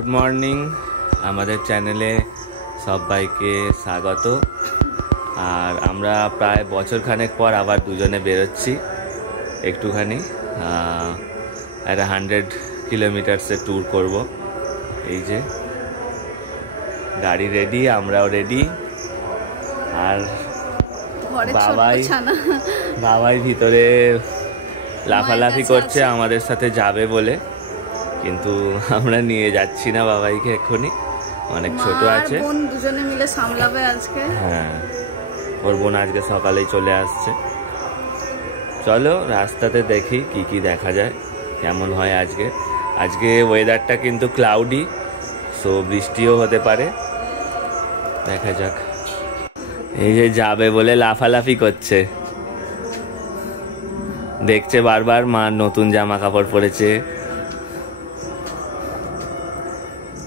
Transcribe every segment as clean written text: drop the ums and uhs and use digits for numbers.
Good morning, আমাদের চ্যানেলে সবাইকে স্বাগত। আর আমরা প্রায় বছরখানেক পর আবার দুজনে বেরোচ্ছি একটুখানি একটা 100 কিলোমিটার্সের ট্যুর করব। এই যে গাড়ি রেডি, আমরাও রেডি। আর বাবাই ভিতরে লাফালাফি করছে আমাদের সাথে যাবে বলে, কিন্তু আমরা নিয়ে যাচ্ছি না বাবাইকে এক্ষুনি, অনেক ছোট আছে। দুজনে মিলে সামলাবে আজকে। হ্যাঁ, ওর বোন আজকে সকালেই চলে আসছে। চলো রাস্তাতে দেখি কি কি দেখা যায়, কেমন হয় আজকে ওয়েদারটা কিন্তু ক্লাউডি, সো বৃষ্টিও হতে পারে, দেখা যাক। এই যে যাবে বলে লাফালাফি করছে, দেখছে বারবার মা নতুন জামা কাপড় পরেছে।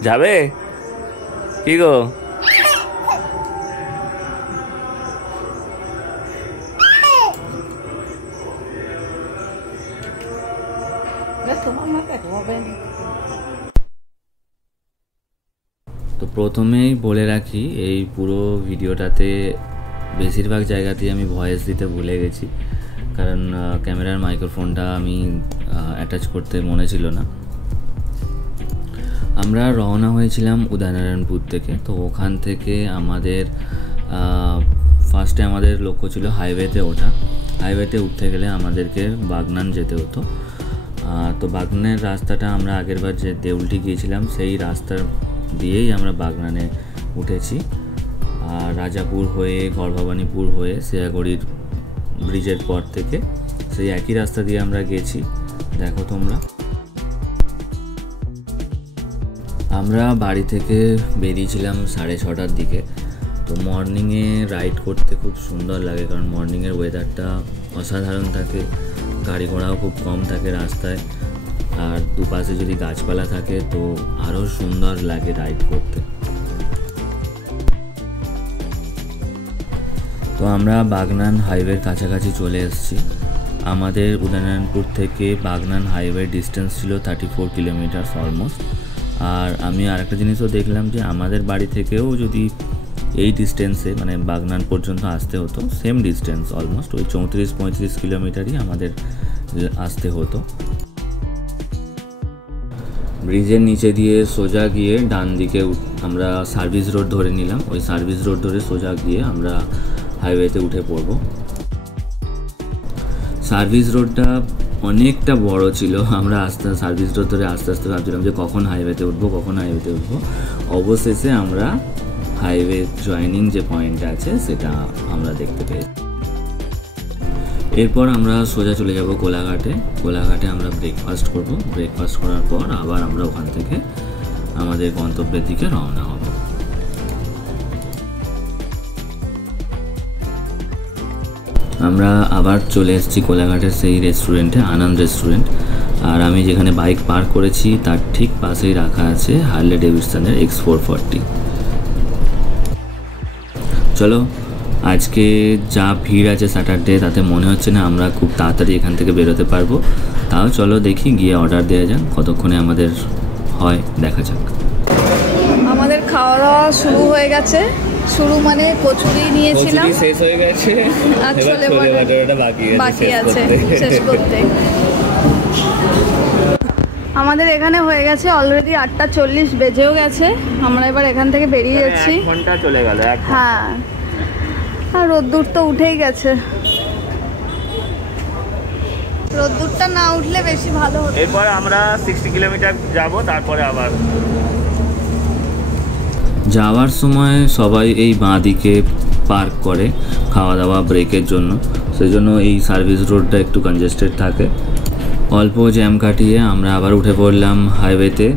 যাবে কি গো? তো প্রথমেই বলে রাখি, এই পুরো ভিডিওটাতে বেশিরভাগ জায়গাতেই আমি ভয়েস দিতে ভুলে গেছি, কারণ ক্যামেরার মাইক্রোফোনটা আমি অ্যাটাচ করতে মনে ছিল না। আমরা রওনা হয়েছিলাম উদয়নারায়ণপুর থেকে। তো ওখান থেকে আমাদের ফার্স্টে আমাদের লক্ষ্য ছিল হাইওয়েতে ওঠা। হাইওয়েতে উঠতে গেলে আমাদেরকে বাগনান যেতে হতো। তো বাগনানের রাস্তাটা আমরা আগেরবার যে দেউলটি গিয়েছিলাম সেই রাস্তার দিয়েই আমরা বাগনানে উঠেছি। আর রাজাপুর হয়ে গড়ভবানীপুর হয়ে শেয়াগড়ির ব্রিজের পর থেকে সেই একই রাস্তা দিয়ে আমরা গেছি। দেখো তোমরা, আমরা বাড়ি থেকে বেরিয়েছিলাম 6:30টার দিকে। তো মর্নিংয়ে রাইড করতে খুব সুন্দর লাগে, কারণ মর্নিংয়ের ওয়েদারটা অসাধারণ থাকে, গাড়ি ঘোড়াও খুব কম থাকে রাস্তায়, আর দুপাশে যদি গাছপালা থাকে তো আরও সুন্দর লাগে রাইড করতে। তো আমরা বাগনান হাইওয়ের কাছাকাছি চলে এসেছি। আমাদের উদয়নারায়ণপুর থেকে বাগনান হাইওয়ে ডিস্টেন্স ছিল 34 কিলোমিটার অলমোস্ট। আর আমি আরেকটা জিনিসও দেখলাম যে আমাদের বাড়ি থেকেও যদি এই ডিস্টেন্সে মানে বাগনান পর্যন্ত আসতে হতো, সেম ডিস্টেন্স অলমোস্ট ওই 34-35 কিলোমিটারই আমাদের আসতে হতো। ব্রিজের নিচে দিয়ে সোজা গিয়ে ডান দিকে আমরা সার্ভিস রোড ধরে নিলাম। ওই সার্ভিস রোড ধরে সোজা গিয়ে আমরা হাইওয়েতে উঠে পড়ব। সার্ভিস রোডটা অনেকটা বড় ছিল। আমরা সার্ভিস রোড ধরে আস্তে আস্তে ভাবছিলাম যে কখন হাইওয়েতে উঠবো। অবশেষে আমরা হাইওয়ে জয়েনিং যে পয়েন্টটা আছে সেটা আমরা দেখতে পেয়েছি। এরপর আমরা সোজা চলে যাব কোলাঘাটে আমরা ব্রেকফাস্ট করব। ব্রেকফাস্ট করার পর আবার আমরা ওখান থেকে আমাদের গন্তব্যের দিকে রওনা হব। আমরা আবার চলে এসেছি কোলাঘাটের সেই রেস্টুরেন্টে, আনন্দ রেস্টুরেন্ট। আর আমি যেখানে বাইক পার্ক করেছি তার ঠিক পাশেই রাখা আছে হার্লে ডেভিডসনের X440। চলো, আজকে যা ভিড় আছে স্যাটারডে, তাতে মনে হচ্ছে না আমরা খুব তাড়াতাড়ি এখান থেকে বেরোতে পারবো। তাও চলো দেখি, গিয়ে অর্ডার দেওয়া যাক, কতক্ষণে আমাদের হয় দেখা যাক। আমাদের খাওয়া দাওয়া শুরু হয়ে গেছে। শুরু মানে কচুরি নিয়েছিলাম, শেষ হয়ে গেছে, আর ছোলে ভাটোরাটা বাকি আছে শেষ করতে। আমাদের এখানে হয়ে গেছে অলরেডি 8:40 বেজেও গেছে। আমরা এবার এখান থেকে বেরিয়ে যাচ্ছি। 1 ঘন্টা চলে গেল। হ্যাঁ, আর রোদ্দুর তো উঠেই গেছে। রোদ্দুরটা না উঠলে বেশি ভালো হতো। এরপর আমরা 60 কিলোমিটার যাব, তারপরে আবার যাওয়ার সময় সবাই এই বাঁ দিকে পার্ক করে খাওয়া দাওয়া ব্রেকের জন্য। সেই জন্য এই সার্ভিস রোডটা একটু কনজেস্টেড থাকে। অল্প জ্যাম কাটিয়ে আমরা আবার উঠে পড়লাম হাইওয়েতে।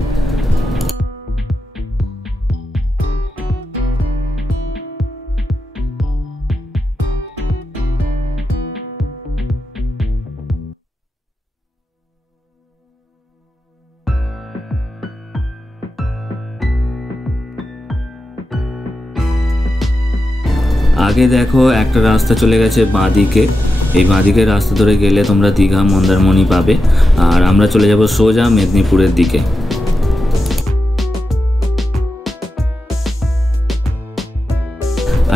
আগে দেখো একটা রাস্তা চলে গেছে বাঁদিকে, এই বাঁদিকের রাস্তা ধরে গেলে তোমরা দীঘা মন্দারমণি পাবে। আর আমরা চলে যাব সোজা মেদিনীপুরের দিকে।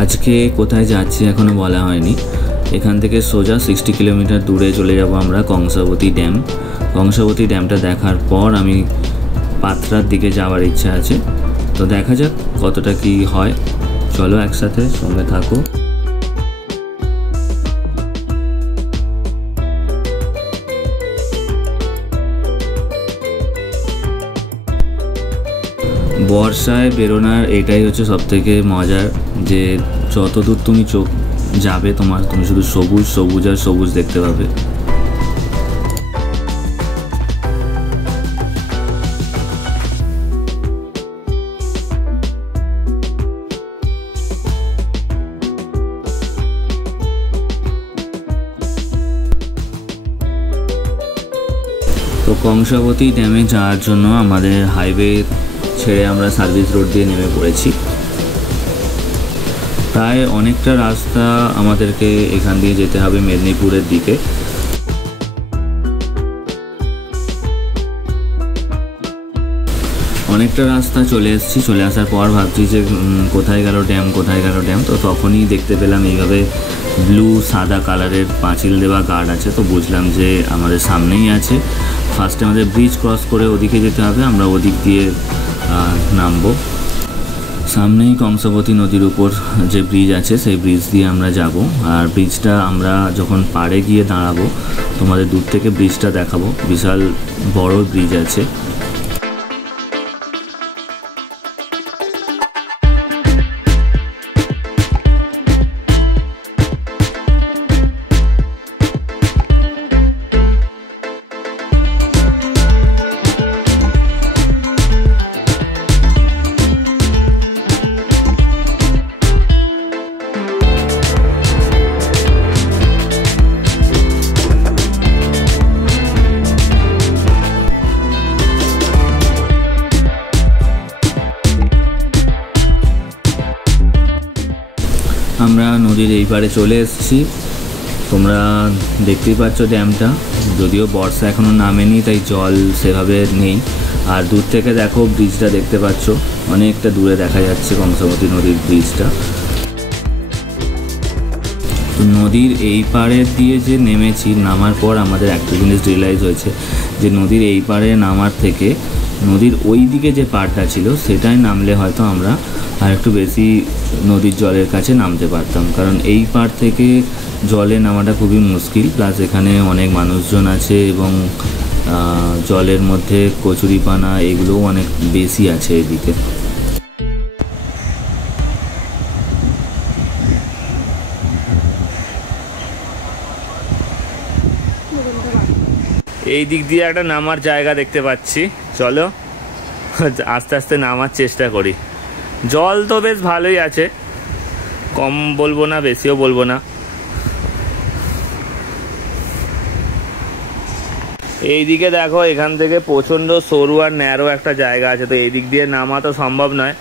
আজকে কোথায় যাচ্ছি এখনও বলা হয়নি। এখান থেকে সোজা 60 কিলোমিটার দূরে চলে যাব আমরা কংসাবতী ড্যাম। কংসাবতী ড্যামটা দেখার পর আমি পাথরার দিকে যাওয়ার ইচ্ছা আছে, তো দেখা যাক কতটা কি হয়। চলো একসাথে সঙ্গে থাকো। বর্ষায় বেরোনোর এটাই হচ্ছে সবথেকে মজার, যে যত দূর তুমি চোখ যাবে তুমি শুধু সবুজ সবুজ আর সবুজ দেখতে পাবে। তো কংসাবতী ড্যামে যাওয়ার জন্য আমাদের হাইওয়ে ছেড়ে আমরা সার্ভিস রোড দিয়ে নেমে পড়েছি। প্রায় অনেকটা রাস্তা আমাদেরকে এখান দিয়ে যেতে হবে মেদিনীপুরের দিকে। অনেকটা রাস্তা চলে এসেছি। চলে আসার পর ভাবছি যে কোথায় গেল ড্যাম, কোথায় গেল ড্যাম। তো তখনই দেখতে পেলাম এইভাবে ব্লু সাদা কালারের পাঁচিল দেওয়া গার্ড আছে। তো বুঝলাম যে আমাদের সামনেই আছে। ফার্স্টে আমাদের ব্রিজ ক্রস করে ওদিকে যেতে হবে, আমরা ওদিক দিয়ে নামবো। সামনেই কংসাবতী নদীর উপর যে ব্রিজ আছে সেই ব্রিজ দিয়ে আমরা যাব। আর ব্রিজটা আমরা যখন পাড়ে গিয়ে দাঁড়াবো তোমাদের দূর থেকে ব্রিজটা দেখাবো। বিশাল বড় ব্রিজ আছে। আমরা নদীর এই পারে চলে এসেছি। তোমরা দেখতেই পাচ্ছ ড্যামটা, যদিও বর্ষা এখনও নামেনি তাই জল সেভাবে নেই। আর দূর থেকে দেখো ব্রিজটা দেখতে পাচ্ছ, অনেকটা দূরে দেখা যাচ্ছে কংসাবতী নদীর ব্রিজটা। তো নদীর এই পাড়ে দিয়ে যে নেমেছি, নামার পর আমাদের একটা জিনিস রিয়েলাইজ হয়েছে যে নদীর এই পাড়ে নামার থেকে নদীর ওই দিকে যে পাড়টা ছিল সেটাই নামলে হয়তো আমরা আর একটু বেশি নদীর জলের কাছে নামতে পারতাম। কারণ এই পাড় থেকে জলে নামাটা খুবই মুশকিল, প্লাস এখানে অনেক মানুষজন আছে এবং জলের মধ্যে কচুরিপানা এগুলোও অনেক বেশি আছে এদিকে। এই দিক দিয়ে একটা নামার জায়গা দেখতে পাচ্ছি, চলো আস্তে আস্তে নামার চেষ্টা করি। জল তো বেশ ভালোই আছে, কম বলবো না বেশিও বলবো না। এই দিকে দেখো এখান থেকে প্রচণ্ড সরু আর ন্যারো একটা জায়গা আছে, তো এই দিক দিয়ে নামা তো সম্ভব নয়।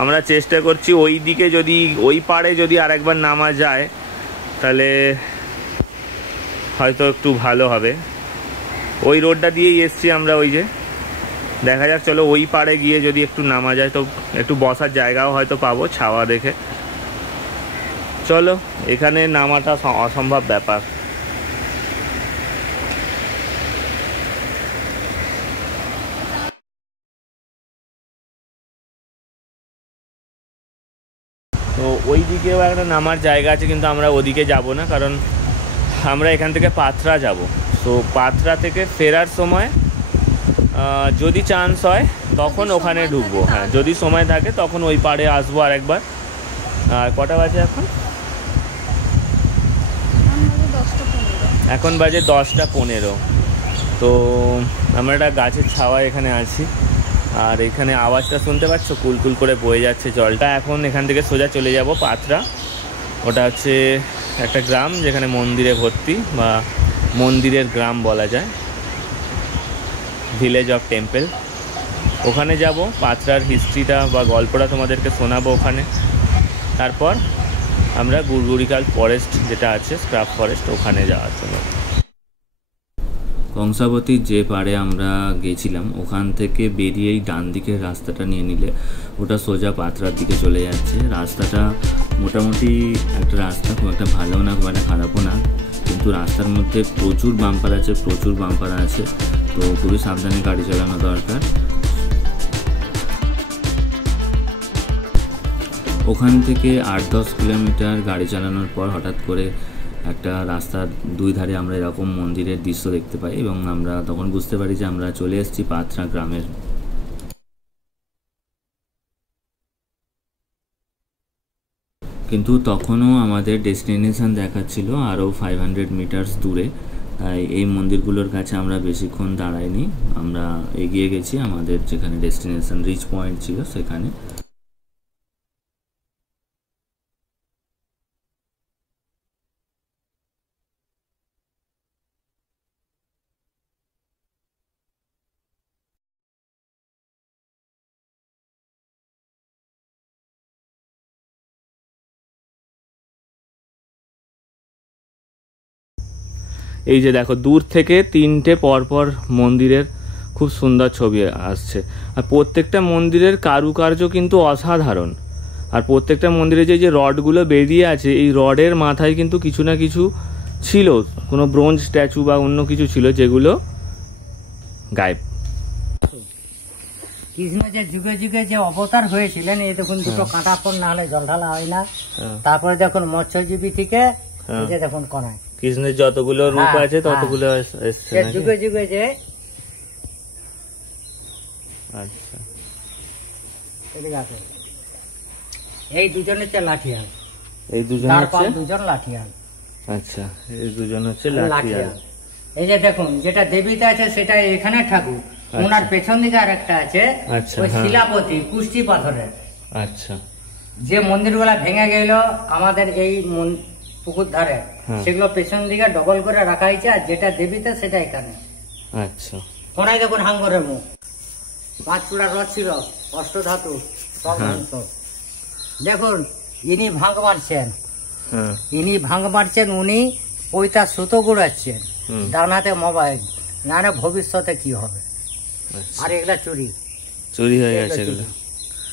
আমরা চেষ্টা করছি ওই দিকে, যদি ওই পাড়ে যদি আরেকবার নামা যায় তাহলে হয়তো একটু ভালো হবে। ওই রোডটা দিয়েই এসছি আমরা, ওই যে দেখা যাক। চলো ওই পাড়ে গিয়ে যদি একটু নামা যায় তো একটু বসার জায়গাও হয়তো পাবো ছাওয়া দেখে। চলো, এখানে নামাটা অসম্ভব ব্যাপার। তো ওই দিকেও একটা নামার জায়গা আছে, কিন্তু আমরা ওদিকে যাব না, কারণ আমরা এখান থেকে পাথরা যাব। তো পাথরা থেকে ফেরার সময় যদি চান্স হয় তখন ওখানে ঢুকবো। হ্যাঁ, যদি সময় থাকে তখন ওই পাড়ে আসবো আরেকবার। আর কটা বাজে এখন? এখন বাজে 10:15। তো আমরা একটা গাছের ছাওয়ায় এখানে আছি, আর এখানে আওয়াজটা শুনতে পাচ্ছ, কুলকুল করে বয়ে যাচ্ছে জলটা। এখন এখান থেকে সোজা চলে যাব পাথরা। ওটা হচ্ছে একটা গ্রাম যেখানে মন্দিরে ভর্তি, বা মন্দিরের গ্রাম বলা যায়, ভিলেজ অফ টেম্পল। ওখানে যাব, পাথরার হিস্ট্রিটা বা গল্পটা তোমাদেরকে শোনাবো ওখানে। তারপর আমরা গুড়গুড়িকাল ফরেস্ট যেটা আছে, স্ক্রাব ফরেস্ট, ওখানে যাওয়ার জন্য। কংসাবতীর যে পাড়ে আমরা গেছিলাম ওখান থেকে বেরিয়েই ডান দিকের রাস্তাটা নিয়ে নিলে ওটা সোজা পাথরার দিকে চলে যাচ্ছে। রাস্তাটা মোটামুটি একটা রাস্তা, খুব একটা ভালো না খুব একটা খারাপও না, কিন্তু রাস্তার মধ্যে প্রচুর বাম্পার আছে, তো খুবই সাবধানে গাড়ি চালানো দরকার। ওখান থেকে 8-10 কিলোমিটার গাড়ি চালানোর পর হঠাৎ করে একটা রাস্তার দুই ধারে আমরা এরকম মন্দিরের দৃশ্য দেখতে পাই, এবং আমরা তখন বুঝতে পারি যে আমরা চলে এসেছি পাথরা গ্রামের। কিন্তু তখনও আমাদের ডেস্টিনেশন দেখাচ্ছিল আরও 500 মিটার্স দূরে, তাই এই মন্দিরগুলোর কাছে আমরা বেশিক্ষণ দাঁড়াইনি, আমরা এগিয়ে গেছি আমাদের যেখানে ডেস্টিনেশন রিচ পয়েন্ট ছিল সেখানে। এই যে দেখো দূর থেকে 3টে পরপর মন্দিরের খুব সুন্দর ছবি আসছে, আর প্রত্যেকটা মন্দিরের কারুকার্য কিন্তু অসাধারণ। আর প্রত্যেকটা মন্দিরে যে রডগুলো বেরিয়ে আছে, এই রডের মাথায় কিন্তু কিছু না কিছু ছিল, কোনো ব্রোঞ্জ স্ট্যাচু বা অন্য কিছু ছিল যেগুলো গায়েব। কৃষ্ণ যে যুগে যুগে যে অবতার হয়েছিলেন, এই দেখুন দুটো কাঁটা পর না হলে জল ঢালা হয় না। তারপরে দেখুন মৎস্যজীবী থেকে এই যে দেখুন কনায় কৃষ্ণের যতগুলো রূপ আছে ততগুলো এসছে যুগে যুগে যে। আচ্ছা, এদিকে আসো। এই দুজন হচ্ছে লাঠিয়াল, এই দুজন হচ্ছে দুজন লাঠিয়াল। আচ্ছা, এই দুজন হচ্ছে লাঠিয়াল। এই যে দেখুন যেটা দেবীতে আছে সেটা এখানে ঠাকুর, ওনার পেছন দিকে আর একটা আছে ওই শিলাপতি কুষ্টি পাথরের। আচ্ছা, যে মন্দিরগুলা ভেঙে গেল আমাদের এই পুকুর ধারে, সেগুলো পেছন দিকে ডবল করে রাখা হয়েছে, আর যেটা দেবীতে সেটা এখানে। আচ্ছা, কোনায় দেখুন হাঙ্গরের মুখ, 5 চূড়া রথ ছিল, অষ্টধাতু সব ধ্বংস। দেখুন ইনি ভাঙ মারছেন, উনি ওইটা সুতো গুড়াচ্ছেন, ডান হাতে মোবাইল, না ভবিষ্যতে কি হবে। আর এগুলা চুরি হয়ে গেছে এগুলো।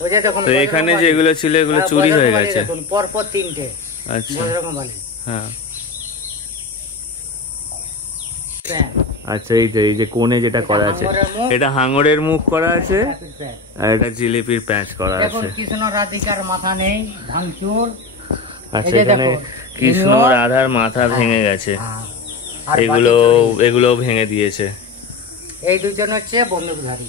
ওই যে দেখুন এখানে যেগুলো ছিল এগুলো চুরি হয়ে গেছে, দেখুন পরপর 3টে। আচ্ছা, হ্যাঁ, আচ্ছা, এই যে কোণে যেটা করা আছে এটা হাঙরের মুখ করা আছে, আর এটা জিলিপির প্যাঁচ করা আছে। কৃষ্ণ রাধিকার মাথা নেই, ভাঙচুর। আচ্ছা, এখানে কৃষ্ণ রাধার মাথা ভেঙে গেছে, এগুলো ভেঙে দিয়েছে। এই দুজন হচ্ছে বন্দুকধারী,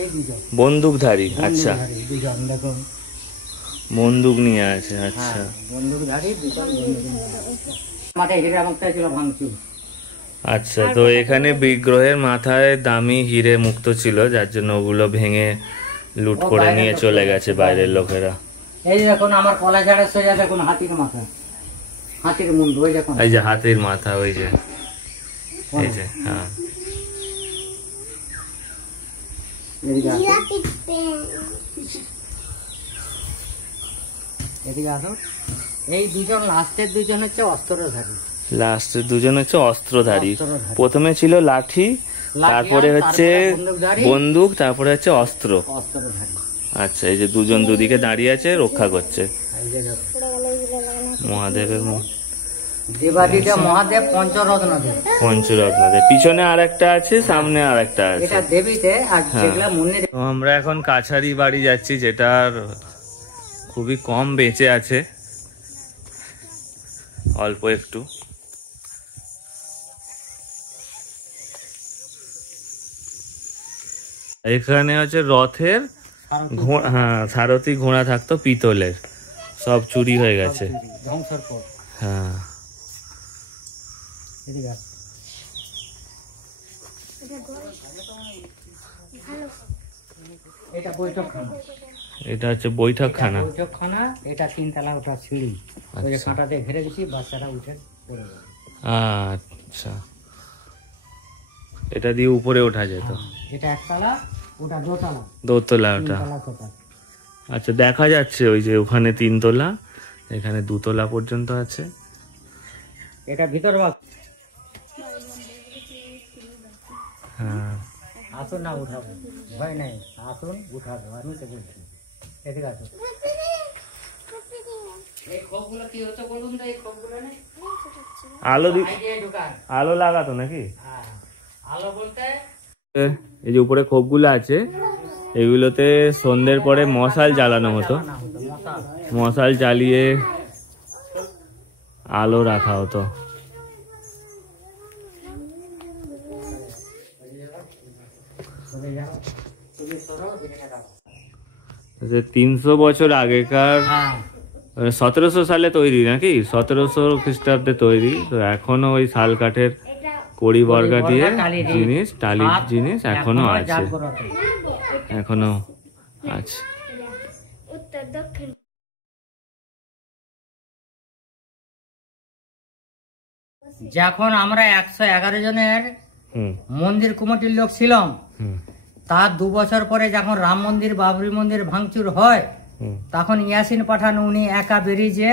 এই দুজন বন্দুকধারী। আচ্ছা, দুজন দেখুন বন্দুক নিয়ে আছে। আচ্ছা, বন্দুকধারী দুজন মাথায় হিরে মুক্তা ছিল ভাঙচুর। আচ্ছা, তো এখানে বিগ্রহের মাথায় দামি হিরে মুক্ত ছিল, যার জন্য ওগুলো ভেঙে লুট করে নিয়ে চলে গেছে বাইরের লোকেরা। এই দেখুন আমার কলা ঝাড়ের সোজা দেখুন হাতির মাথা, হাতির মুন্ড, ওই দেখুন এই যে হাতির মাথা, ওই যে এই যে, হ্যাঁ, এদিকে আসুন। এই দুজন লাস্টের দুজন হচ্ছে অস্ত্রধারী, লাস্টের দুজন হচ্ছে অস্ত্রধারী। প্রথমে ছিল লাঠি, তারপরে হচ্ছে বন্দুক, তারপরে হচ্ছে অস্ত্রধারী। আচ্ছা, এই যে দুজন দুদিকে দাঁড়িয়ে আছে, রক্ষা করছে মহাদেবের দেবাদিদেব মহাদেব পঞ্চরত্নদেব। পিছনে আর একটা আছে, সামনে আর একটা আছে, এটা দেবীতে। আর যেগুলা মনে তো আমরা এখন কাছারি বাড়ি যাচ্ছি, যেটার খুবই কম বেঁচে আছে, অল্প একটু। এখানে হচ্ছে রথের সারথি ঘোড়া থাকতো পিতলের, সব চুরি হয়ে গেছে ধ্বংসের পর। হ্যাঁ, এটা বৈঠকখানা, এটা হচ্ছে বৈঠকখানা। এটা 3 তলা ওঠা সিঁড়ি, ওই যে কাঁটা দিয়ে ঘিরে দিচ্ছি, বাচ্চারা উঠে পড়ে যাবে। আচ্ছা, এটা দিয়ে উপরে ওঠা যেত। এটা 1 তলা, ওটা 2 তলা, দোতলা ওটা। আচ্ছা, দেখা যাচ্ছে ওই যে ওখানে 3 তলা, এখানে 2 তলা পর্যন্ত আছে। এটা ভিতর ভাগ। হ্যাঁ, আসুন না, উঠাবো, ভয় নাই, আসুন উঠাবো, আমি তো বলছি। এদিকে আসুন। এই খোপগুলো কি হতো বলুন তো, এই খোপগুলো নেই আলো লাগাতো নাকি? আলো বলতে এই যে উপরে খোপগুলো আছে, এগুলোতে সন্ধ্যের পরে মশাল জ্বালানো হতো, মশাল জ্বালিয়ে আলো রাখা হতো। 300 বছর আগেকার, 1700 সালে তৈরি নাকি, 1700 খ্রিস্টাব্দে তৈরি। তো এখনো ওই শাল কাঠের কড়ি বর্গা দিয়ে জিনিস, টালির জিনিস এখনো আছে, এখনো আছে। যখন আমরা 111 জনের মন্দির কমিটির লোক ছিলাম, তার 2 বছর পরে যখন রাম মন্দির বাবরি মন্দির ভাঙচুর হয়, তখন ইয়াসিন পাঠান উনি একা বেরিয়ে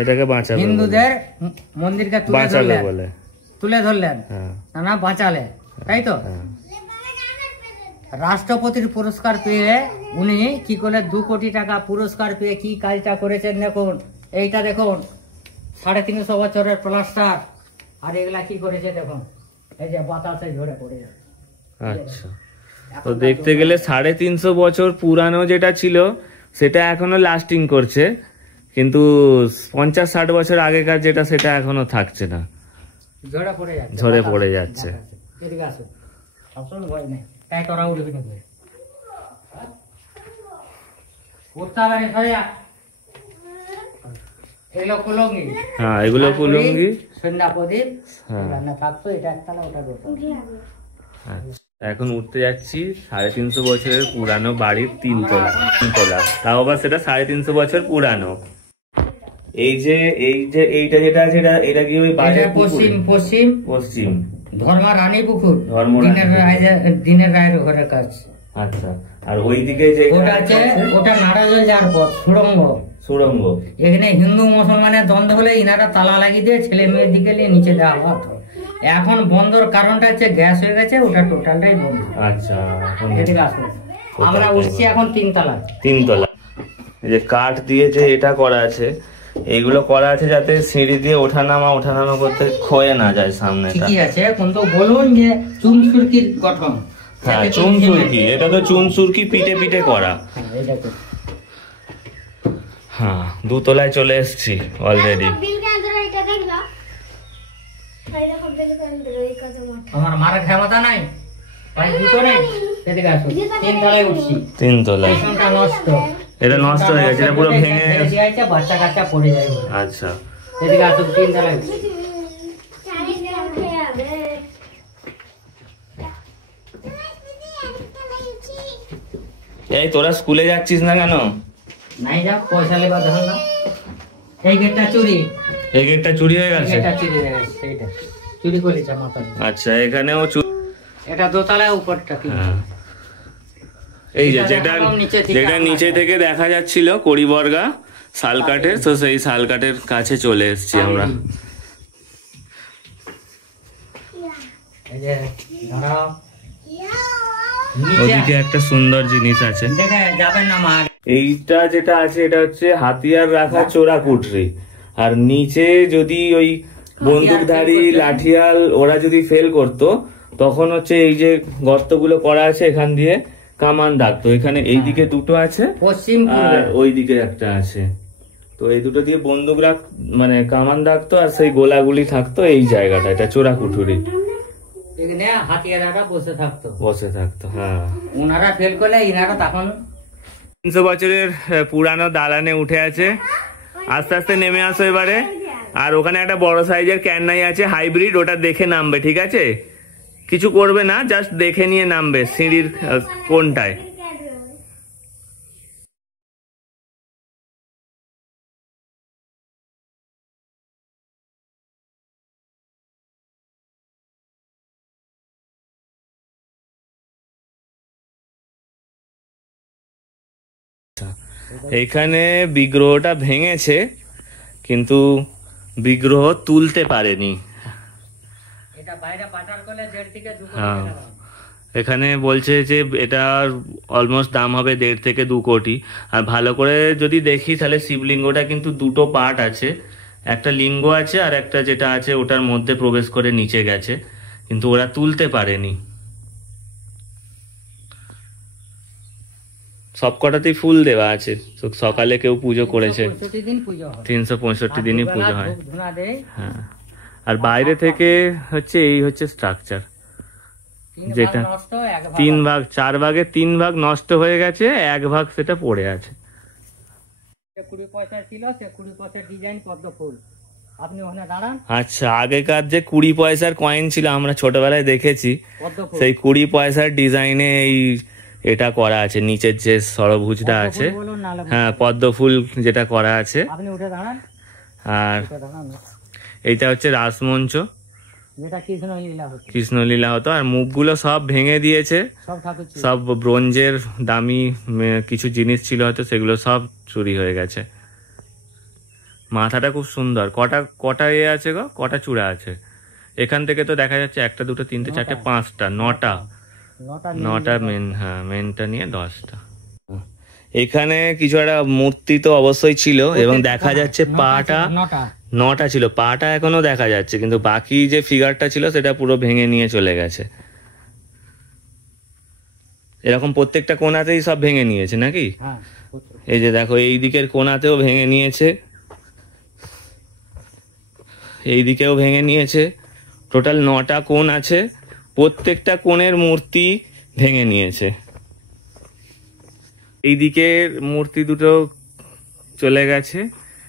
এটাকে বাঁচাবে, হিন্দুদের মন্দিরকে তুলে ধরলেন, না বাঁচালে, তাই তো। রাষ্ট্রপতির পুরস্কার পেয়ে উনি কি করে 2 কোটি টাকা পুরস্কার পেয়ে কি কাজটা করেছেন দেখুন। এইটা দেখুন 350 বছরের প্লাস্টার, আর এগুলা কি করেছে দেখুন, এই যে বাতাসে ঝরে পড়ে যাবে। আচ্ছা, তো দেখতে গেলে 350 বছর পুরানো যেটা ছিল সেটা এখনো লাস্টিং করছে, কিন্তু 50-60 বছর আগেকার যেটা সেটা এখনো থাকছে না, ঝরে পড়ে যাচ্ছে। এদিকে আসুন, আসুন, ভয় নেই, তাই তোরা উঠবি না, উঠতে হবে না, সরে যা। এগুলো কুলঙ্গি, হ্যাঁ এগুলো কুলঙ্গি, সন্ধ্যা প্রদীপ রান্না থাকতো, এটা একটা না ওটা দুটো। এখন উঠতে যাচ্ছি 350 বছরের পুরানো বাড়ির 3 তলা, তাও আবার সেটা 350 বছর পুরানো। এইটা যেটা আছে এটা কি ওই পশ্চিম ধর্মা রানী পুকুর, দিনের রায়ের ঘরের কাজ। আচ্ছা, আর ওইদিকে যে ওটা আছে ওটা নারাজল যাওয়ার পর সুড়ঙ্গ। এখানে হিন্দু মুসলমানের দ্বন্দ্ব হলে ইনারা তালা লাগিয়ে দিয়ে ছেলে মেয়ের দিকে নিচে দেওয়া হতো। এখন বন্ধর কারণটা হচ্ছে গ্যাস হয়ে গেছে, ওটা টোটালটাই বন্ধ। আচ্ছা, আমরা উঠছি এখন 3 তলা। এই যে কাঠ দিয়ে যে এটা করা আছে, এগুলো করা আছে যাতে সিঁড়ি দিয়ে ওঠানামা করতে ক্ষয়ে না যায় সামনে। ঠিকই আছে, কিন্তু বলুন যে চুনসুরকির গঠন। হ্যাঁ চুনসুরকি, এটা তো চুনসুরকি পিঠে করা। হ্যাঁ 2 তলায় চলে এসছি অলরেডি। আমার মারা ক্ষমতা নাই, ভাই দুটো নেই, এদিকে আসুন। 3 তলায় উঠছি, 3 তলায়। পেছনটা নষ্ট, এটা নষ্ট হয়ে গেছে, এটা পুরো ভেঙে গেছে, বাচ্চা কাচ্চা পড়ে যায়। আচ্ছা, এদিকে আসুন, 3 তলায় উঠছি। এই তোরা স্কুলে যাচ্ছিস না কেন? নাই যা, পয়সা লেবা দেখুন না। এই গেটটা চুরি, হয়ে গেছে, সেইটা চুরি করেছে মাথা। আচ্ছা, এখানেও এটা 2 তলায়, উপরটা 3। এই যে যেটা নিচে থেকে দেখা যাচ্ছিল কড়িবর্গা শালকাঠের, তো সেই শালকাঠের কাছে চলে এসেছি আমরা। ওদিকে একটা সুন্দর জিনিস আছে, এইটা যেটা আছে এটা হচ্ছে হাতিয়ার রাখা চোরা কুঠরি। আর নিচে যদি ওই বন্দুকধারী লাঠিয়াল ওরা যদি ফেল করতো, তখন হচ্ছে এই যে গর্তগুলো করা আছে এখান দিয়ে কামান ডাকতো। এখানে এইদিকে 2টো আছে, আর ওইদিকে একটা আছে, তো এই 2টো দিয়ে বন্দুক মানে কামান ডাকতো, আর সেই গোলাগুলি থাকতো এই জায়গাটা, এটা চোরা কুঠুরি। এখানে হাতিয়াররা বসে থাকতো। হ্যাঁ, ওনারা ফেল করলে ইনারা তখন 300 বছরের পুরানো দালানে উঠে আছে। আস্তে আস্তে নেমে আসো এবারে। আর ওখানে একটা বড় সাইজের ক্যান্নাই আছে হাইব্রিড, ওটা দেখে নামবে, ঠিক আছে? কিছু করবে না, জাস্ট দেখে নিয়ে নামবে সিঁড়ির কোনটায়। এখানে বিগ্রহটা ভেঙেছে, কিন্তু বিগ্রহ তুলতে পারেনি। এটা বাইরে পাচার করলে 1.5 থেকে 2 কোটি হ্যাঁ, টাকা। এখানে বলছে যে এটার অলমোস্ট দাম হবে 1.5 থেকে 2 কোটি। আর ভালো করে যদি দেখি তাহলে শিবলিঙ্গটা কিন্তু দুটো পার্ট আছে, একটা লিঙ্গ আছে আর একটা যেটা আছে ওটার মধ্যে প্রবেশ করে নিচে গেছে, কিন্তু ওরা তুলতে পারেনি। সব কটাতেই ফুল দেওয়া আছে, সকালে কেউ পুজো করেছে, 365 দিনই পুজো হয়। হ্যাঁ, আর বাইরে থেকে হচ্ছে এই হচ্ছে স্ট্রাকচার, যেটা 3 ভাগ 4 ভাগে 3 ভাগ নষ্ট হয়ে গেছে, 1 ভাগ সেটা পড়ে আছে। 20 পয়সা ছিল, সে 20 পয়সার ডিজাইন পদ্ম ফুল। আপনি ওখানে দাঁড়ান। আচ্ছা, আগেকার যে 20 পয়সার কয়েন ছিল আমরা ছোটবেলায় দেখেছি, সেই 20 পয়সার ডিজাইনে এই এটা করা আছে, নিচের যে সরভুজটা আছে, হ্যাঁ পদ্ম ফুল যেটা করা আছে। আপনি উঠে দাঁড়ান। আর এইটা হচ্ছে রাসমঞ্চ, যেটা কৃষ্ণলীলা হতো। আর মুখগুলো সব ভেঙে দিয়েছে, সব ব্রোঞ্জের দামি কিছু জিনিস ছিল হয়তো, সেগুলো সব চুরি হয়ে গেছে। মাথাটা খুব সুন্দর। কটা এ আছে গো, কটা চূড়া আছে এখান থেকে? তো দেখা যাচ্ছে 1 2 3 4 5টা, 9টা মেন। হ্যাঁ, মেনটা নিয়ে 10টা। এখানে কিছু একটা মূর্তি তো অবশ্যই ছিল, এবং দেখা যাচ্ছে পাটা 9টা ছিল, পাটা এখনো দেখা যাচ্ছে, কিন্তু বাকি যে ফিগারটা ছিল সেটা পুরো ভেঙে নিয়ে চলে গেছে। এরকম প্রত্যেকটা কোণাতেই সব ভেঙে নিয়েছে নাকি? এই যে দেখো, এই দিকের কোণাতেও ভেঙে নিয়েছে, এই দিকেও ভেঙে নিয়েছে। টোটাল 9টা কোণ আছে, প্রত্যেকটা কোণের মূর্তি ভেঙে নিয়েছে। এই দিকের মূর্তি দুটো চলে গেছে,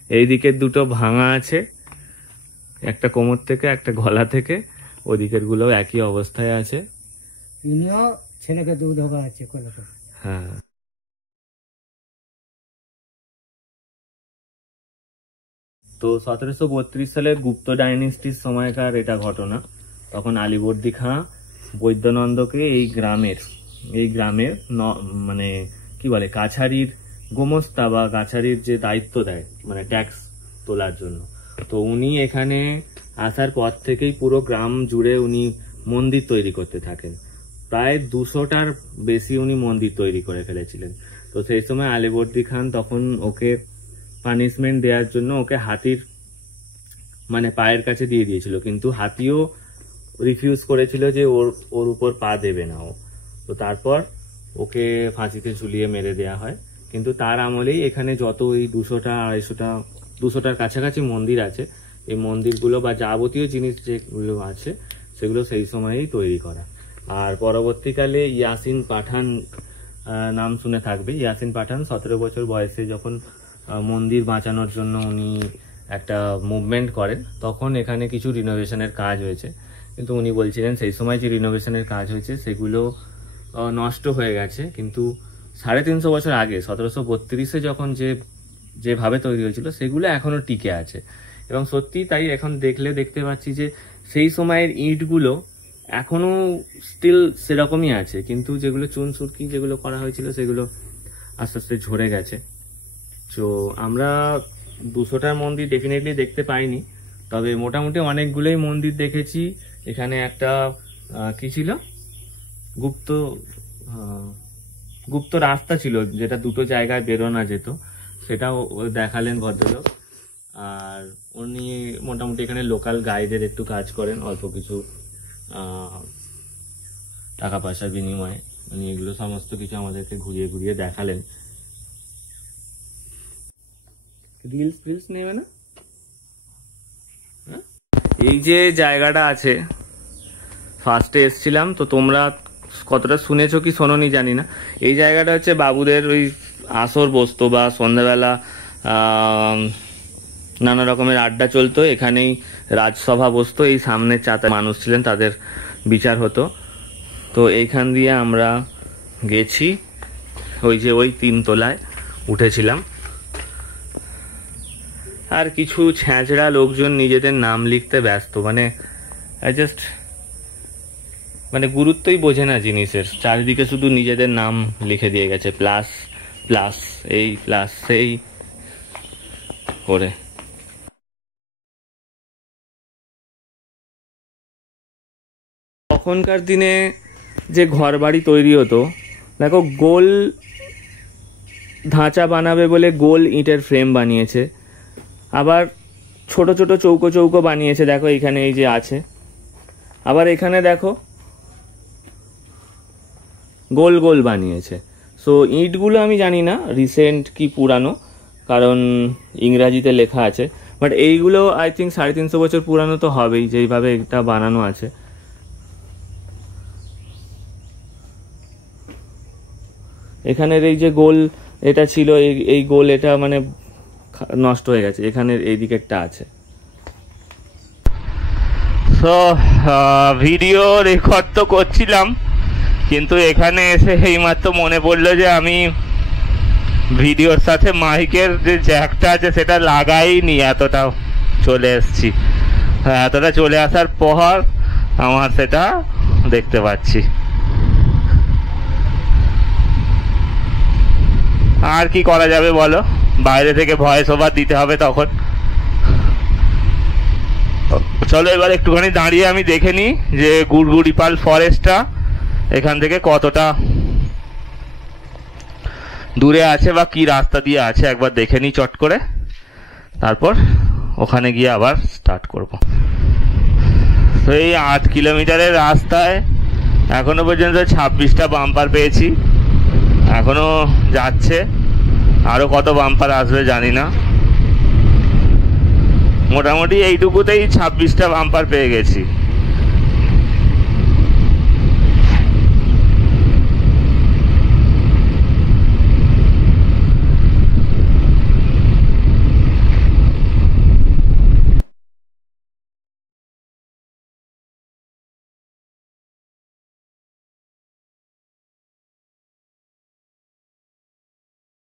এই দিকের দুটো ভাঙা আছে, একটা কোমর থেকে একটা গলা থেকে, ওদিকের গুলো একই অবস্থায় আছে। ছেলেকে দুধ হবে আছে। হ্যাঁ, তো 1732 সালে গুপ্ত ডাইনেস্টির সময়কার এটা ঘটনা। তখন আলীবর্দী খাঁ বৈদ্যনন্দকে এই গ্রামের মানে কি বলে, কাছারির গোমস্তা বা কাছারির যে দায়িত্ব দেয়, মানে ট্যাক্স তোলার জন্য। তো উনি এখানে আসার পর থেকেই পুরো গ্রাম জুড়ে উনি মন্দির তৈরি করতে থাকেন। প্রায় 200টার বেশি উনি মন্দির তৈরি করে ফেলেছিলেন। তো সেই সময় আলীবর্দী খান তখন ওকে পানিশমেন্ট দেওয়ার জন্য ওকে হাতির মানে পায়ের কাছে দিয়ে দিয়েছিল, কিন্তু হাতিও রিফিউজ করেছিল যে ওর উপর পা দেবে না ও। তো তারপর ওকে ফাঁসিতে ঝুলিয়ে মেরে দেয়া হয়। কিন্তু তার আমলেই এখানে যত এই 200টা 250টা 200টার কাছাকাছি মন্দির আছে, এই মন্দিরগুলো বা যাবতীয় জিনিস যেগুলো আছে সেগুলো সেই সময়েই তৈরি করা। আর পরবর্তীকালে ইয়াসিন পাঠান নাম শুনে থাকবে। ইয়াসিন পাঠান 17 বছর বয়সে যখন মন্দির বাঁচানোর জন্য উনি একটা মুভমেন্ট করেন, তখন এখানে কিছু রিনোভেশনের কাজ হয়েছে। কিন্তু উনি বলছিলেন সেই সময় যে রিনোভেশনের কাজ হয়েছে সেগুলো নষ্ট হয়ে গেছে, কিন্তু 350 বছর আগে 1732-এ যখন যেভাবে তৈরি হয়েছিল সেগুলো এখনো টিকে আছে। এবং সত্যি তাই, এখন দেখতে পাচ্ছি যে সেই সময়ের ইঁটগুলো এখনো স্টিল সেরকমই আছে, কিন্তু যেগুলো চুন সুরকি যেগুলো করা হয়েছিল সেগুলো আস্তে আস্তে ঝরে গেছে। তো আমরা 200টার মন্দির ডেফিনেটলি দেখতে পাইনি, তবে মোটামুটি অনেকগুলোই মন্দির দেখেছি। এখানে একটা কি ছিল, গুপ্ত রাস্তা ছিল যেটা দুটো জায়গায় বেরোনো যেত, সেটাও দেখালেন ভদ্রলোক। আর উনি মোটামুটি এখানে লোকাল গাইডের একটু কাজ করেন, অল্প কিছু টাকা পয়সার বিনিময়ে। উনি এগুলো সমস্ত কিছু আমাদেরকে ঘুরিয়ে ঘুরিয়ে দেখালেন। রিলস নেবে না? এই যে জায়গাটা আছে, ফার্স্টে এসছিলাম, তো তোমরা কতটা শুনেছো কি শোনোনি জানি না। এই জায়গাটা হচ্ছে বাবুদের ওই আসর বসতো বা সন্ধ্যাবেলা নানা রকমের আড্ডা চলতো, এখানেই রাজসভা বসতো। এই সামনের চাতা মানুষ ছিলেন, তাদের বিচার হতো। তো এইখান দিয়ে আমরা গেছি, ওই 3 তলায় উঠেছিলাম। আর কিছু ছ্যাঁচড়া লোকজন নিজেদের নাম লিখতে ব্যস্ত, মানে গুরুত্বই বোঝে না জিনিসের, চারিদিকে শুধু নিজেদের নাম লিখে দিয়ে গেছে, প্লাস প্লাস এই প্লাস সেই করে। তখনকার দিনে যে ঘর বাড়ি তৈরি হতো, দেখো গোল ধাঁচা বানাবে বলে গোল ইটের ফ্রেম বানিয়েছে, আবার ছোট ছোট চৌকো চৌকো বানিয়েছে, দেখো এইখানে এই যে আছে, আবার এখানে দেখো গোল গোল বানিয়েছে। সো ইটগুলো আমি জানি না রিসেন্ট কি পুরানো, কারণ ইংরাজিতে লেখা আছে, বাট এইগুলো আই থিঙ্ক 350 বছর পুরানো তো হবেই, যেইভাবে এটা বানানো আছে। এখানের এই যে গোল এটা ছিল, এই গোল এটা মানে নষ্ট হয়ে গেছে, এখানের এই দিকেরটা আছে। সো ভিডিও রেকর্ড তো করছিলাম, কিন্তু এখানে এসে এইমাত্র মনে পড়লো যে আমি ভিডিওর সাথে মাইকের যে জ্যাকটা আছে সেটা লাগাইনি, এতটা চলে এসছি। এতটা চলে আসার পর আমার সেটা দেখতে পাচ্ছি। আর কি করা যাবে বলো, বাইরে থেকে ভয়েস ওভার দিতে হবে তখন। চলো এবার একটুখানি দাঁড়িয়ে আমি দেখে নিই যে গুড়গুড়িপাল ফরেস্টটা এখান থেকে কতটা দূরে আছে বা কি রাস্তা দিয়ে আছে একবার দেখে নিই চট করে, তারপর ওখানে গিয়ে আবার স্টার্ট করব। তো এই 8 কিলোমিটারের রাস্তায় এখনো পর্যন্ত 26টা বাম্পার পেয়েছি, এখনো যাচ্ছে, আরো কত বাম্পার আসবে জানি না। মোটামুটি এইটুকুতেই 26টা বাম্পার পেয়ে গেছি।